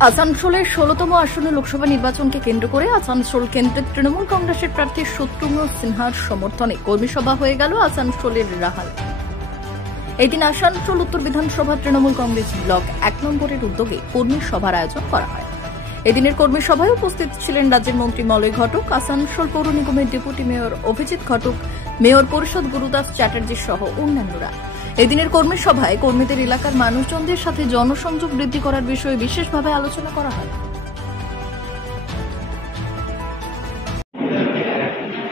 আসানসোলের 16তম আসনে লোকসভা নির্বাচনকে কেন্দ্র করে আসানসোল কেন্দ্রের তৃণমূল কংগ্রেসের প্রার্থী শত্রুঘ্ন সিনহার সমর্থনে কর্মী সভা হয়ে গেল আসানসোলের রাহাল। এদিন আসানসোল উত্তর বিধানসভা তৃণমূল কংগ্রেস ব্লক 1 নম্বরের উদ্যোগে কর্মী সভার আয়োজন করা হয়। এদিনের কর্মী সভায় উপস্থিত ছিলেন রাজ্যের মন্ত্রী মলয় ঘটক, আসানসোল পৌর নিগমের ডেপুটি মেয়র অভিজিৎ ঘটক, মেয়র পরিষদ গুরুদাস চ্যাটার্জি সহ অন্যান্যরা। এদিনের কর্মী সভায় কর্মীদের এলাকার মানুষজনদের সাথে জনসংযোগ বৃদ্ধি করার বিষয়ে বিশেষভাবে আলোচনা করা হয়।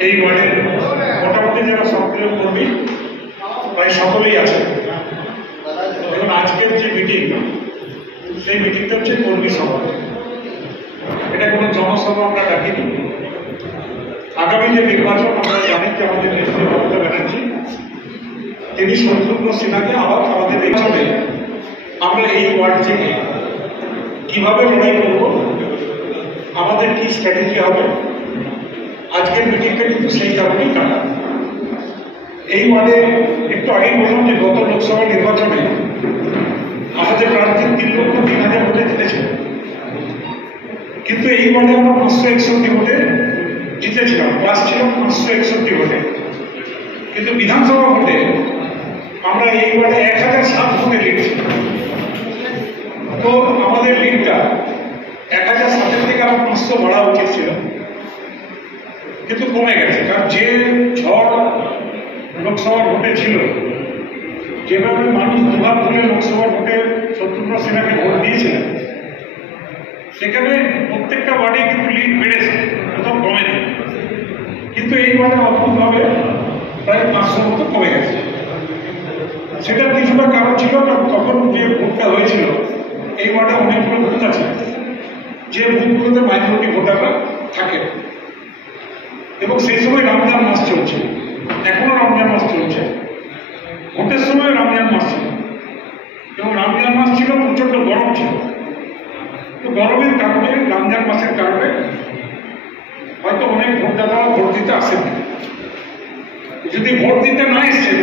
এই ওয়ার্ডে মোটামুটি যারা সক্রিয় কর্মী প্রায় সকলেই আছে এবং আজকের যে মিটিং, সেই মিটিংটা হচ্ছে কর্মী সভা। এটা কোনো জনসভা আমরা ডাকিনি। আগামী যে নির্বাচন, আমরা জানি যে আমাদের নেত্রী মমতা ব্যানার্জি তিনি শত্রুঘ্ন সিনহাকে আবার আমাদের নির্বাচনে আমরা এই ওয়ার্ড থেকে কিভাবে লড়াই করব, আমাদের কি স্ট্র্যাটেজি হবে, আজকের মিটিংটা কিন্তু সেই কারণেই কাটা। এই ওয়ার্ডে একটু আগেই বললাম যে গত লোকসভা নির্বাচনে আমাদের প্রার্থী 3,03,000 ভোটে জিতেছিল, কিন্তু এই ওয়ার্ডে আমরা 561 ভোটে জিতেছিলাম, প্লাস ছিল 561 ভোটে। কিন্তু বিধানসভা ভোটে আমরা এই ওয়ার্ডে 1007 ভোটে লিড ছিল। তো আমাদের লিডটা 1007 থেকে আরো 500 বাড়া উচিত ছিল, কিন্তু কমে গেছে। কারণ যে ঝড় লোকসভার ভোটে ছিল, যেভাবে মানুষ দুবার ধরে লোকসভার ভোটে শত্রুঘ্ন সিনহাকে ভোট দিয়েছিলেন, সেখানে প্রত্যেকটা ওয়ার্ডে কিন্তু লিড বেড়েছে, কোথাও কমেনি। কিন্তু এই ওয়ার্ডে অদ্ভুতভাবে প্রায় 500 মতো কমে গেছে। সেটার কিছুটা কারণ ছিল, কারণ তখন যে ভোটটা হয়েছিল এই ওয়ার্ডে অনেকগুলো বুথ আছে, যে বুথগুলোতে মাইনরিটি ভোটাররা থাকে, এবং সেই সময় রমজান মাস চলছে, এখনো রমজান মাস চলছে, ভোটের সময় রমজান মাস ছিল, এবং রমজান মাস ছিল প্রচন্ড গরম ছিল। তো গরমের কারণে, রমজান মাসের কারণে হয়তো অনেক ভোটদাতারা ভোট দিতে আসেনি। যদি ভোট দিতে না এসছেন,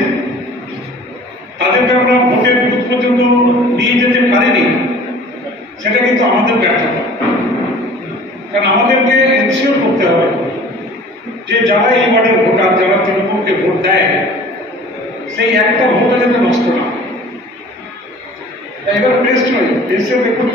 তাদেরকে আমরা ভোটের বুথ পর্যন্ত নিয়ে যেতে পারিনি, সেটা কিন্তু আমাদের ব্যর্থতা। কারণ আমাদেরকে এনশিওর করতে হবে যে যারা এই ওয়ার্ডের ভোটার, যারা তৃণমূলকে ভোট দেয়, সেই একটা ভোটটা যাতে নষ্ট না। এবার টেস্ট নয়, দেশে দেখুন